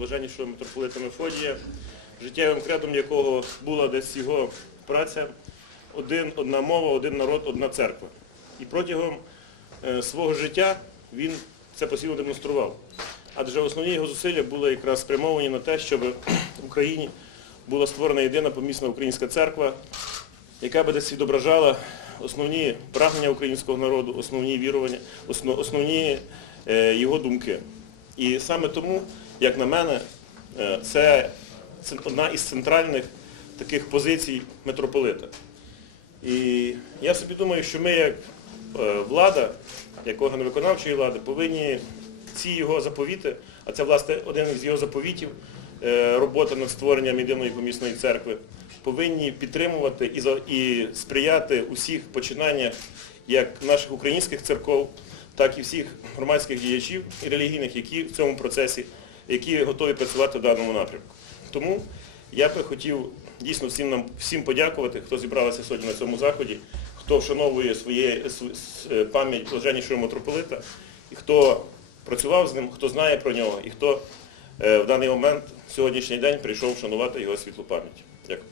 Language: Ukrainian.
блаженнішого митрополита Мефодія, життєвим кредом якого була десь його праця один, одна мова, один народ, одна церква. І протягом е, свого життя він це постійно демонстрував. Адже основні його зусилля були якраз спрямовані на те, щоб в Україні була створена єдина помісна українська церква, яка би десь відображала основні прагнення українського народу, основні вірування, основні е, його думки. І саме тому, як на мене, е, це одна із центральних таких позицій митрополита. І я собі думаю, що ми як е, влада, як органи виконавчої влади, повинні ці його заповіти, а це власне один із його заповітів, е, робота над створенням єдиної помісної церкви, повинні підтримувати і сприяти усіх починаннях як наших українських церков, так і всіх громадських діячів і релігійних, які в цьому процесі, які готові працювати в даному напрямку. Тому я би хотів дійсно всім нам всім подякувати, хто зібралися сьогодні на цьому заході, хто вшановує своє е, пам'ять блаженнішого митрополита, і хто працював з ним, хто знає про нього, і хто е, в даний момент, в сьогоднішній день, прийшов вшанувати його світлу пам'ять. Дякую.